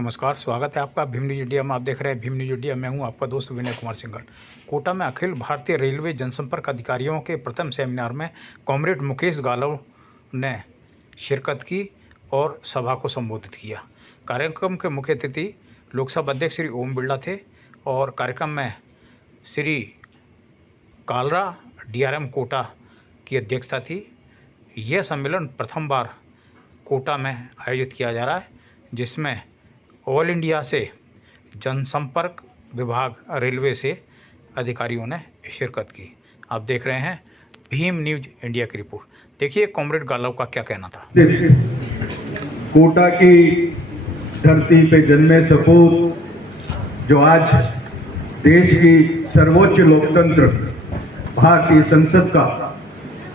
नमस्कार, स्वागत है आपका भीम न्यूज इंडिया में। आप देख रहे हैं भीम न्यूज इंडिया। मैं हूं आपका दोस्त विनय कुमार सिंघल। कोटा में अखिल भारतीय रेलवे जनसंपर्क अधिकारियों के प्रथम सेमिनार में कॉमरेड मुकेश गालव ने शिरकत की और सभा को संबोधित किया। कार्यक्रम के मुख्य अतिथि लोकसभा अध्यक्ष श्री ओम बिरला थे और कार्यक्रम में श्री कालरा DRM कोटा की अध्यक्षता थी। यह सम्मेलन प्रथम बार कोटा में आयोजित किया जा रहा है, जिसमें ऑल इंडिया से जनसंपर्क विभाग रेलवे से अधिकारियों ने शिरकत की। आप देख रहे हैं भीम न्यूज इंडिया की रिपोर्ट। देखिए कॉमरेड गालव का क्या कहना था। कोटा की धरती पे जन्मे सपूत जो आज देश की सर्वोच्च लोकतंत्र भारतीय संसद का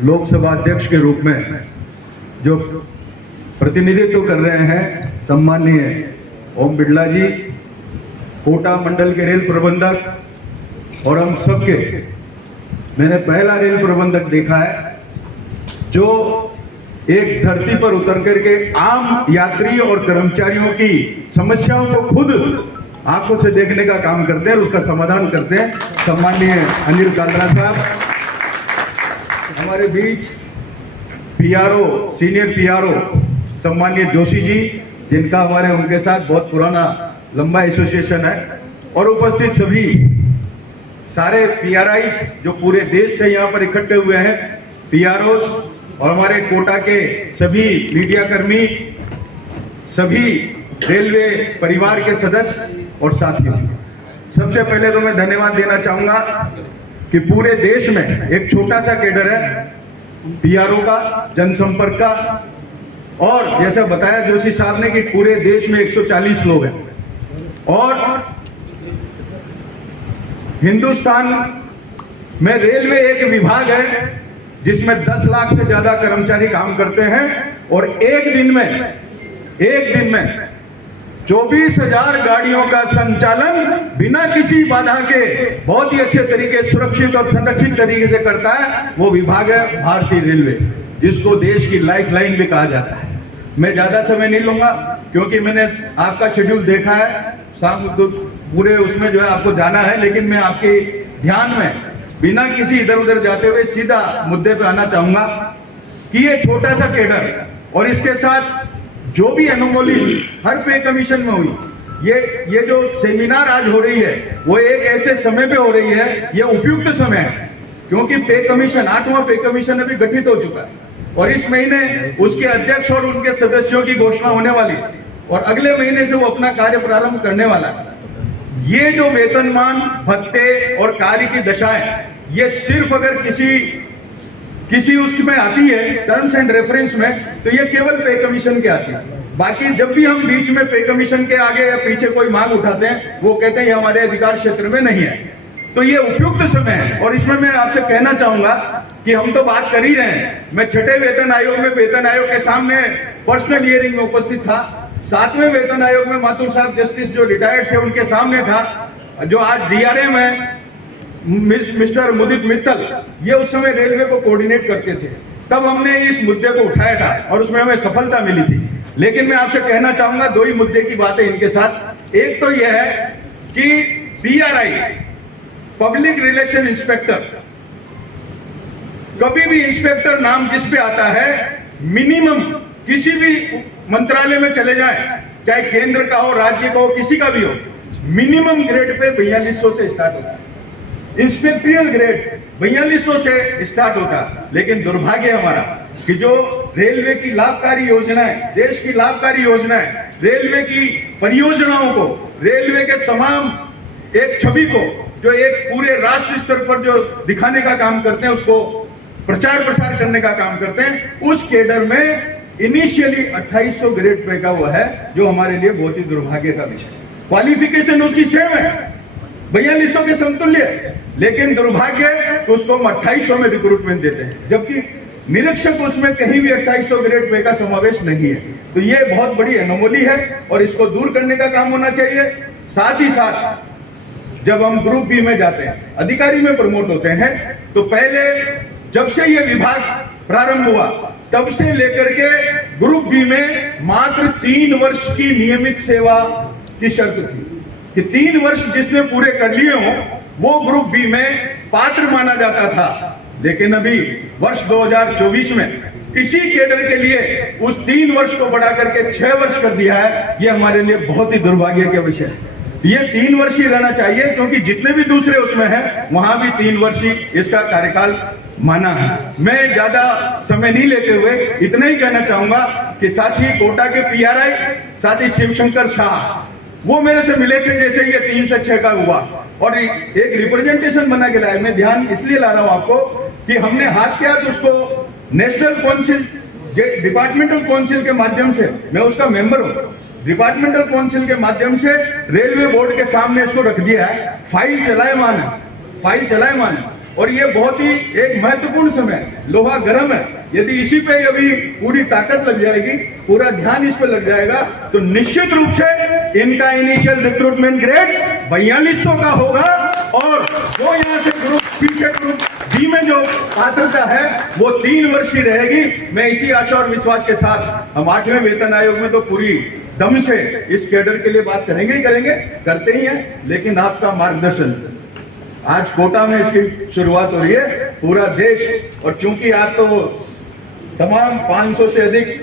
लोकसभा अध्यक्ष के रूप में जो प्रतिनिधित्व कर रहे हैं, सम्माननीय ओम बिरला जी, कोटा मंडल के रेल प्रबंधक और हम सबके, मैंने पहला रेल प्रबंधक देखा है जो एक धरती पर उतर करके आम यात्री और कर्मचारियों की समस्याओं को खुद आंखों से देखने का काम करते हैं और उसका समाधान करते हैं। सम्माननीय अनिल कालरा साहब हमारे बीच, PRO, सीनियर PRO सम्माननीय जोशी जी, जिनका हमारे उनके साथ बहुत पुराना लंबा एसोसिएशन है, और उपस्थित सभी सारे PRIs जो पूरे देश से यहाँ पर इकट्ठे हुए हैं, PROs और हमारे कोटा के सभी मीडिया कर्मी, सभी रेलवे परिवार के सदस्य और साथियों, सबसे पहले तो मैं धन्यवाद देना चाहूंगा कि पूरे देश में एक छोटा सा कैडर है PRO का, जनसंपर्क का, और जैसा बताया जोशी साहब ने कि पूरे देश में 140 लोग हैं और हिंदुस्तान में रेलवे एक विभाग है जिसमें 10 लाख से ज्यादा कर्मचारी काम करते हैं और एक दिन में 24,000 गाड़ियों का संचालन बिना किसी बाधा के बहुत ही अच्छे तरीके, सुरक्षित और संरक्षित तरीके से करता है। वो विभाग है भारतीय रेलवे, जिसको देश की लाइफलाइन भी कहा जाता है। मैं ज्यादा समय नहीं लूंगा क्योंकि मैंने आपका शेड्यूल देखा है, शाम को पूरे उसमें जो है आपको जाना है, लेकिन मैं आपके ध्यान में बिना किसी इधर उधर जाते हुए सीधा मुद्दे पे आना चाहूंगा कि ये छोटा सा कैडर और इसके साथ जो भी एनोमली हर पे कमीशन में हुई, ये जो सेमिनार आज हो रही है वो एक ऐसे समय पे हो रही है, ये उपयुक्त समय है क्योंकि पे कमीशन 8वां पे कमीशन अभी गठित हो चुका है और इस महीने उसके अध्यक्ष और उनके सदस्यों की घोषणा होने वाली है और अगले महीने से वो अपना कार्य प्रारंभ करने वाला है। ये जो वेतनमान, भत्ते और कार्य की दशाएं, ये सिर्फ अगर किसी उसमें आती है टर्म्स एंड रेफरेंस में, तो ये केवल पे कमीशन के आती है। बाकी जब भी हम बीच में पे कमीशन के आगे या पीछे कोई मांग उठाते हैं, वो कहते हैं ये हमारे अधिकार क्षेत्र में नहीं है। तो ये उपयुक्त समय है और इसमें मैं आपसे कहना चाहूंगा कि हम तो बात कर ही रहे हैं। मैं 6ठे वेतन आयोग में वेतन आयोग के सामने पर्सनल हियरिंग में उपस्थित था। 7वें वेतन आयोग में माथुर साहब जस्टिस जो रिटायर्ड थे उनके सामने था। जो आज DRM है मिस्टर मुदित मित्तल, ये उस समय रेलवे को कोऑर्डिनेट करते थे, तब हमने इस मुद्दे को उठाया था और उसमें हमें सफलता मिली थी। लेकिन मैं आपसे कहना चाहूंगा 2 ही मुद्दे की बात है इनके साथ। एक तो यह है कि PRI, पब्लिक रिलेशन इंस्पेक्टर, कभी भी इंस्पेक्टर नाम जिस पे आता है, मिनिमम किसी भी मंत्रालय में चले जाएं, चाहे केंद्र का हो, राज्य का हो, किसी का भी हो, मिनिमम ग्रेड पे 4200 से स्टार्ट होता है। इंस्पेक्टरियल ग्रेड 4200 से स्टार्ट होता है। लेकिन दुर्भाग्य हमारा कि जो रेलवे की लाभकारी योजनाएं, देश की लाभकारी योजनाएं, रेलवे की परियोजनाओं को, रेलवे के तमाम एक छवि को जो एक पूरे राष्ट्र स्तर पर जो दिखाने का काम करते हैं, उसको प्रचार प्रसार करने का काम करते हैं, उस कैडर में इनिशियली 2800 ग्रेड पे का वो है, जो हमारे लिए बहुत ही दुर्भाग्य का विषय। क्वालिफिकेशन उसकी सेम है, 4200 के समतुल्य, लेकिन दुर्भाग्य उसको हम 2800 में रिक्रूटमेंट देते हैं, जबकि निरीक्षक उसमें कहीं भी 2800 ग्रेड पे का समावेश नहीं है। तो ये बहुत बड़ी एनोमली है और इसको दूर करने का काम होना चाहिए। साथ ही साथ जब हम ग्रुप B में जाते हैं, अधिकारी में प्रमोट होते हैं, तो पहले जब से ये विभाग प्रारंभ हुआ, तब से लेकर के ग्रुप बी में मात्र 3 वर्ष की नियमित सेवा की शर्त थी कि 3 वर्ष जिसने पूरे कर लिए हों वो ग्रुप बी में पात्र माना जाता था। लेकिन अभी वर्ष 2024 में इसी कैडर के लिए उस 3 वर्ष को बढ़ा करके 6 वर्ष कर दिया है। ये हमारे लिए बहुत ही दुर्भाग्य का विषय है। ये 3 वर्ष ही रहना चाहिए, क्योंकि जितने भी दूसरे उसमें हैं वहां भी 3 वर्ष ही इसका कार्यकाल माना है। मैं ज्यादा समय नहीं लेते हुए इतना ही कहना चाहूंगा कि साथी कोटा के पीआरआई साथी शिवशंकर शाह वो मेरे से मिले थे जैसे ये 3 से 6 का हुआ और एक रिप्रेजेंटेशन बना के लाए। मैं ध्यान इसलिए ला रहा हूं आपको कि हमने हाथ किया तो उसको नेशनल काउंसिल डिपार्टमेंटल काउंसिल के माध्यम से, मैं उसका मेंबर हूं, डिपार्टमेंटल काउंसिल के माध्यम से रेलवे बोर्ड के सामने इसको रख दिया है। फाइल चलायमान है और ये बहुत ही एक महत्वपूर्ण समय, लोहा गर्म है। यदि इसी पे अभी पूरी ताकत लग जाएगी, पूरा ध्यान इस पे लग जाएगा तो निश्चित रूप से इनका इनिशियल रिक्रूटमेंट ग्रेड 4200 का होगा और वो यहाँ से ग्रुप सी से ग्रुप डी में जो पात्रता है वो 3 वर्ष ही रहेगी। मैं इसी आशा और विश्वास के साथ हम 8वें वेतन आयोग में तो पूरी दम से इस कैडर के लिए बात करेंगे, करते ही हैं, लेकिन आपका मार्गदर्शन, आज कोटा में इसकी शुरुआत हो रही है, पूरा देश, और चूंकि आप तो तमाम 500 से अधिक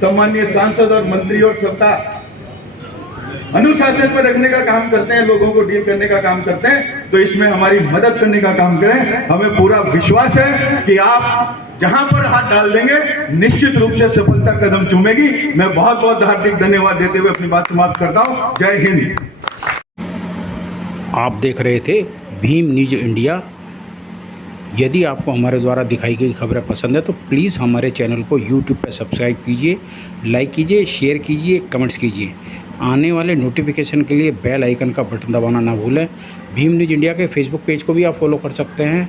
सम्मानीय सांसद और मंत्री और सबका अनुशासन में रखने का काम करते हैं, लोगों को डील करने का काम करते हैं, तो इसमें हमारी मदद करने का काम करें। हमें पूरा विश्वास है कि आप जहां पर हाथ डाल देंगे निश्चित रूप से सफलता कदम चूमेगी। मैं बहुत बहुत हार्दिक धन्यवाद देते हुए अपनी बात समाप्त करता हूं। जय हिंद। आप देख रहे थे भीम न्यूज इंडिया। यदि आपको हमारे द्वारा दिखाई गई खबरें पसंद है तो प्लीज़ हमारे चैनल को यूट्यूब पर सब्सक्राइब कीजिए, लाइक कीजिए, शेयर कीजिए, कमेंट्स कीजिए। आने वाले नोटिफिकेशन के लिए बेल आइकन का बटन दबाना ना भूलें। भीम न्यूज इंडिया के फेसबुक पेज को भी आप फॉलो कर सकते हैं।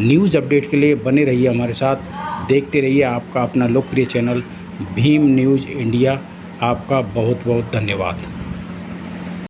न्यूज़ अपडेट के लिए बने रहिए हमारे साथ, देखते रहिए आपका अपना लोकप्रिय चैनल भीम न्यूज इंडिया। आपका बहुत बहुत धन्यवाद।